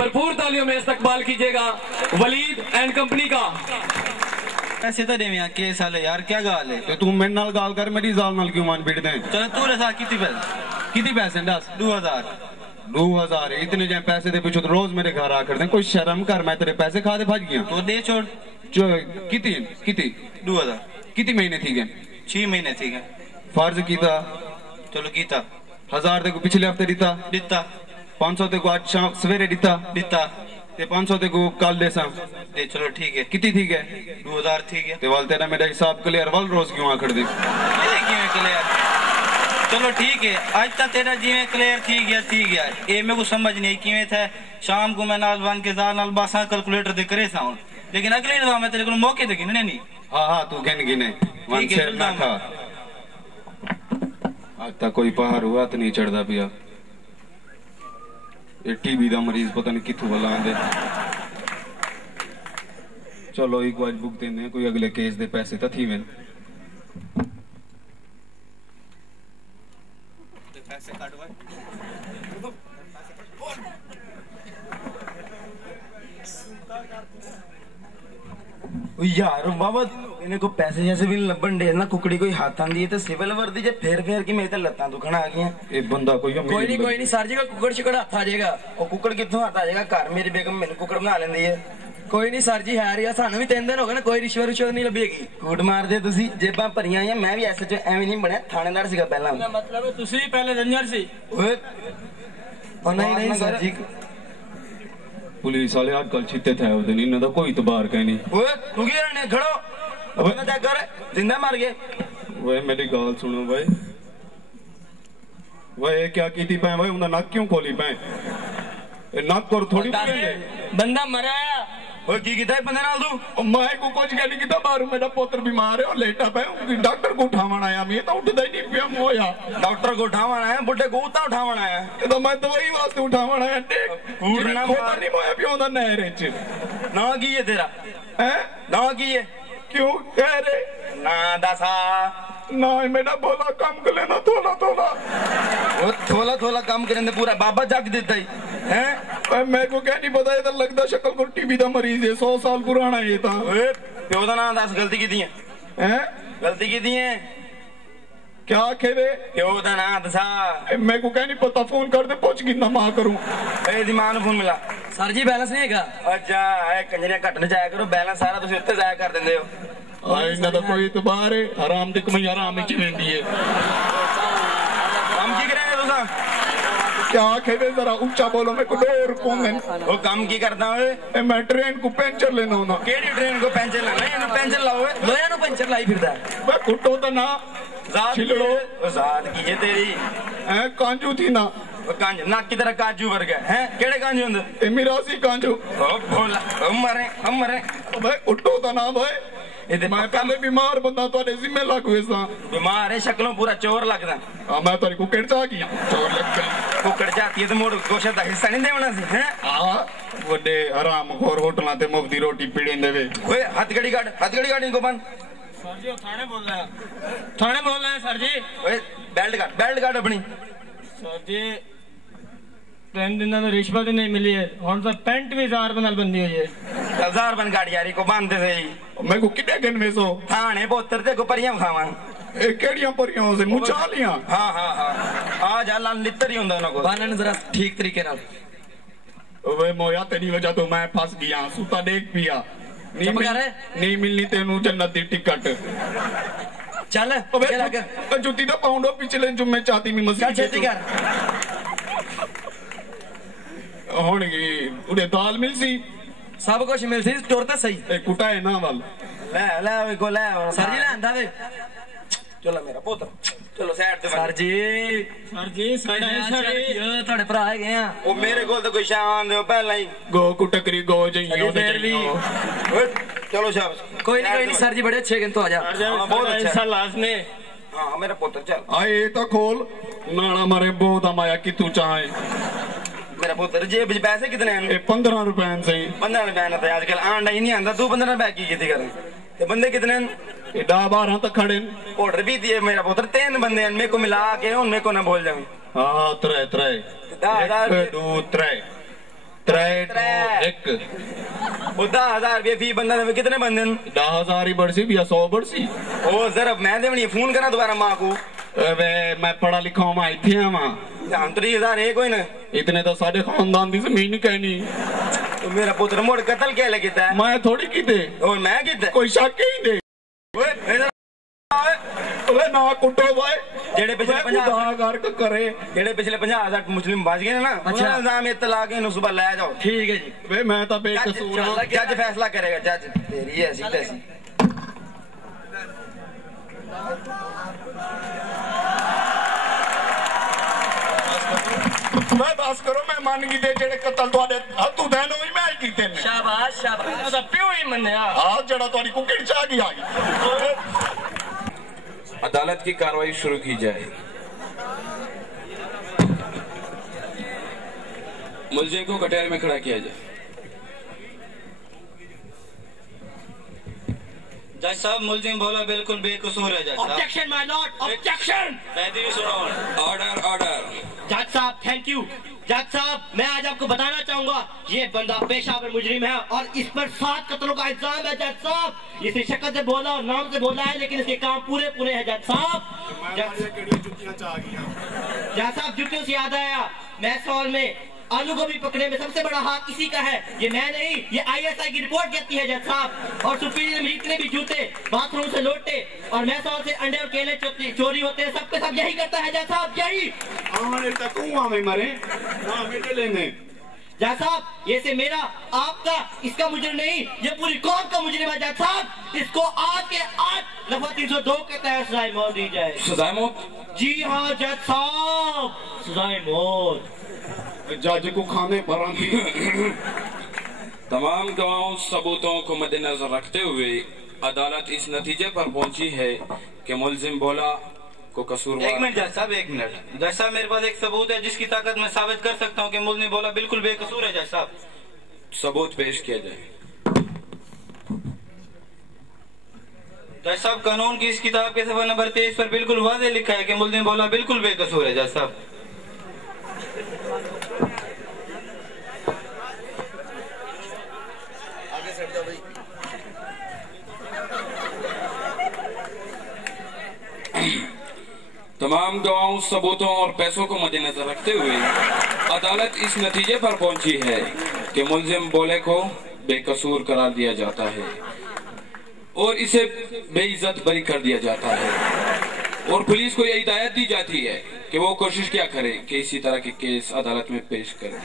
भरपूर तालियों में इस्तकबाल कीजिएगा वलीद एंड कंपनी का। पैसे तो देवे के साले यार क्या गाल है? ते तू मेरे नाल गाल कर, मेरी जाल नाल क्यों मान बिड़ दे? चलो तू रसा कितनी पैसे दस 2000 2000 इतने जाए पैसे दे पीछे तो रोज मेरे घर आ कर दे। कोई शर्म कर, मैं तेरे पैसे खा दे भज गया तो दे छोड़। किती 2000 किती महीने थी गए? 6 महीने थी गए। फर्ज कीता चलो कीता 1000 देखो पिछले हफ्ते दिता दिता 500 देखो आज शाम सवेरे दिता दिता ते 500 देखो कल देसा दे। चलो ठीक है किती थी गए? 2000 ठीक है। ते वाल तेरा मेरा हिसाब क्लियर वाल रोज क्यों आखड़ दे? क्लियर चलो ठीक है। आज तक तेरा जिवें क्लियर थी गया ये मेरे को समझ नहीं किवें था। शाम को मैं नाल बन के जार नाल बासा कैलकुलेटर दे करे सा, लेकिन अगले दफा मैं तेरे को मौके दे गिनने नहीं। हाँ तू गिने वन शेर ना खा। आज तक कोई पहाड़ हुआ तो नहीं चढ़ता पिया। ये टीबी दा मरीज पता नहीं किथों वाला आंदे। चलो एक बार बुक देने कोई अगले केस दे पैसे तो थी मैं पैसे काटवा यार बाबा इन्हें को पैसे जैसे भी लबन दे ना कुकड़ी कोई हाथ आंदी है तो सिविल वर्दी जे फेर की मेरे तो लत्तां दुखण आ गई। एक बंदा कोई नहीं सर जी का कुकड़ शिकड़ हाथ आ जाएगा। और कुकड़ कितों हाथ आ जाएगा? घर मेरी बेगम मेरे कुकड़ बना लेंदी है। कोई नहीं सर जी है यार सानू भी 3 दिन हो गए ना, कोई रिश्वत नहीं लभेगी। कूट मार दे तुसी जेबां भरियां हैं। मैं भी ऐसे जो एवं नहीं बनया थानेदार सीगा पहला। मतलब तुसी भी पहले रंजन सी? ओए नहीं सर जी पुलिस वाले आजकल छिते थे उस दिन इन्हों का कोई इतबार कह नहीं। ओए तू की रहने खड़ो अपना चेक कर जिंदा मार गए। वे मेरी गाल सुनो भाई, वे क्या की पाए भाई उनका नक क्यों खोली पाए? नक और थोड़ी बंदा मरा ओए की कीता है बंदे नाल तू? मैं को कुछ कह नहीं कीता। बाहर मेरा पुत्र बीमार है और लेटा पे डॉक्टर को उठावन आया। मैं तो उठदा ही नहीं पिया मोया। डॉक्टर को उठावन आया? बुड्ढे को उता उठावन आया? तो मैं दवाई वास्ते उठावन आया। उड़ना खोता नहीं मोया पियो दा नहर च। ना की है तेरा? हैं ना की है? क्यों कह रे? ना दसा ना मेरा बोला काम कर लेना थोड़ा थोड़ा। वो थोड़ा थोड़ा काम करेंगे पूरा बाबा जग देता ही हैं। मैं को क्या नहीं पता। ये तो लगता शक्ल को टीबी दा मरीज है 100 साल पुराना ये था। प्यो दा नाम दस गलती की दी है? गलती की दी है क्या आखे वे? प्यो दा नाम दसा। मैं को क्या नहीं पता। फोन कर दे पूछ कितना मां करूं। दी मां फोन मिला सर जी बैलेंस नहीं है? अच्छा कंजरिया घट न जाया करो बैलेंस सारा तुम उत्ते जाया कर देंगे हो। इन्ना तो कोई इतबार है हराम दी कमाई हराम ही वेंदी है। काम की करेंगे तुसा? क्या आखे वे जरा ऊंचा बोलो। मैं को डोर कोंगन वो काम की करता है? मैं ट्रेन को पंचर लेना होना। केड़ी ट्रेन को पंचर लाना? ये पंचर लाओ लोया नु पंचर लाई फिरदा है। मैं कुटो तो ना छिलड़ो जात की है तेरी है कांजू थी ना। कांजू नाक की तरह काजू वर्ग है केड़े कांजू हुंदे? ए मिरासी कांजू। ओ भोला हम मरे भाई उठो तो ना भाई। मैं पहले बीमार बंदा तोरे जिम्मे लग हुए सा। बीमार है शक्लों पूरा चोर लगदा। हां मैं तेरी कुकड़ चा गया चोर लग गई। कुकड़ जाती है तो मोड़ गोशत दा हिस्सा नहीं देवना सी हैं। हां बड़े हराम खोर होटलां ते मुफ्त दी रोटी पीड़ें देवे। ओए हथगड़ी काट इनको बंद। सर जी थाने बोल रहा है। थाने बोल रहे हैं सर जी। ओए बेल्ट काट अपनी। सर जी 3 दिन में रिश्वत नहीं मिली है। हम सब पेंट भी 1000 बनल बंदी हुई है। 1000 बन गाड़ी यारी को बांधते सही। मैं को किडे गन में सो थाने बोतर ते को परियां खावा। ए केड़ियां परियां से मुचालियां? हां आ जा लाल लित्तर ही हुंदा उनको को बानन जरा ठीक तरीके नाल। ओए मोया तेरी वजह तो मैं फंस गया। सूता देख पिया नहीं मिलनी तेनू जन्नत दी टिकट। चल जुत्ती दा पाउंडो पिछले जुम्मे चाहती मी मसीह छेती कर हुण उड़े दाल मिल सी सब कुछ मिल सी टुर ते सही। ए कुटा है ना वाल ले को ले सर जी ले आंदा वे। चलो मेरा पुत्र चलो साइड ते सर जी थोड़े भरा है गए हैं। ओ मेरे कोल तो कोई शान दे पहला ही गो कुटकरी गो जइयो फिर भी चलो शाबाश। कोई नहीं सर जी बड़े अच्छे गन तो आ जा। बहुत अच्छा लाज ने। हां मेरा पुत्र चल आए तो खोल नाना मारे बहुत आया कि तू चाहे। मेरा पुत्र जेब पैसे कितने हैं? 15 रुपए से 15 रुपए तो आजकल आंडा ही नहीं आंदा। तू 15 रुपए की खेती कर ते बंदे कितने हैं? 10-12 तक खड़े ऑर्डर भी दिए मेरा पुत्र 3 बंदे हैं। मेरे को मिला के उन मेरे को ना बोल जाऊं। हां 3 1 2 3 एक 10,000 रुपये फी बंदा ने कितने बंदे 10,000 ही बढ़सी भी 100 बढ़सी ओ जरा मैं देवनी फोन करा दोबारा माँ को मैं पढ़ा लिखा हूँ मैं इतने वहाँ 30,000 एक कोई ना इतने तो साढ़े खानदान की जमीन कहनी तो मेरा पुत्र मोड़ कत्ल क्या लगता है मैं थोड़ी की दे और मैं कितना कोई शक ही दे ना कुटो भाई जेड़े पिछले 50,000 का करे जेड़े पिछले 50,000 मुस्लिम बच गए ना अच्छा इल्जाम इत्तला के नु सुबह ले जाओ ठीक है जी वे मैं तो बेकसूर हूं जज फैसला करेगा जज तेरी है सीधे सी मैं बस करो मैं मान गई दे जेड़े कत्ल तोड़े हत्थू देन होई मैं कीते ने शाबाश शाबाश ओदा प्यो ही मन्नया हां जेड़ा तोड़ी कुकड़ी चा गई अदालत की कार्रवाई शुरू की जाए। मुलजिम को कटहरे में खड़ा किया जाए। जज साहब मुलजिम बोला बिल्कुल बेकसूर है जज साहब। ऑब्जेक्शन माय लॉर्ड ऑब्जेक्शन नहीं सुनो ऑर्डर ऑर्डर। जज साहब थैंक यू। जज साहब मैं आज आपको बताना चाहूंगा ये बंदा पेशावर मुजरिम है और इस पर 7 कत्लों का इल्जाम है जज साहब। इसे शक्ल से बोला और नाम से बोला है लेकिन इसके काम पूरे हैं जज साहब। जज साहब जुतियों से याद आया मैथ हॉल में आलू गोभी पकड़ने में सबसे बड़ा हाथ इसी का है। ये मैं नहीं ये ISI की रिपोर्ट कहती है जज साहब। और सुपीरियर में जितने भी जूते बाथरूम से लौटे और मैथ हॉल से अंडे और केले चोरी होते हैं सबके सब यही करता है जज साहब यही। जज साहब ये से मेरा आपका इसका मुजरिम नहीं ये पूरी कौम का मुजरिम है जज साहब। इसको आज के आज दफा 302 के तहत सजाए मौत दी जाए। सजाए मौत? जी हाँ जज साहब सजाए मौत। जज को खाने पर तमाम गवाहों सबूतों को मद्देनजर रखते हुए अदालत इस नतीजे पर पहुंची है कि मुलजिम बोला को कसूरवार। एक मिनट जज साहब एक मिनट। जज साहब मेरे पास एक सबूत है जिसकी ताकत मैं साबित कर सकता हूँ कि मुलजिम बोला बिल्कुल बेकसूर है। जज साहब सबूत पेश किया जाए। जज साहब कानून की इस किताब के सफा नंबर 23 पर बिल्कुल वाज़ेह लिखा है कि मुलजिम बोला बिल्कुल बेकसूर है। जज साहब तमाम गवाहों सबूतों और पैसों को मद्देनजर रखते हुए अदालत इस नतीजे पर पहुंची है कि मुलजिम बोले को बेकसूर करार दिया जाता है और इसे बेइज्जत बरी कर दिया जाता है और पुलिस को यह हिदायत दी जाती है कि वो कोशिश क्या करे कि इसी तरह के केस अदालत में पेश करे।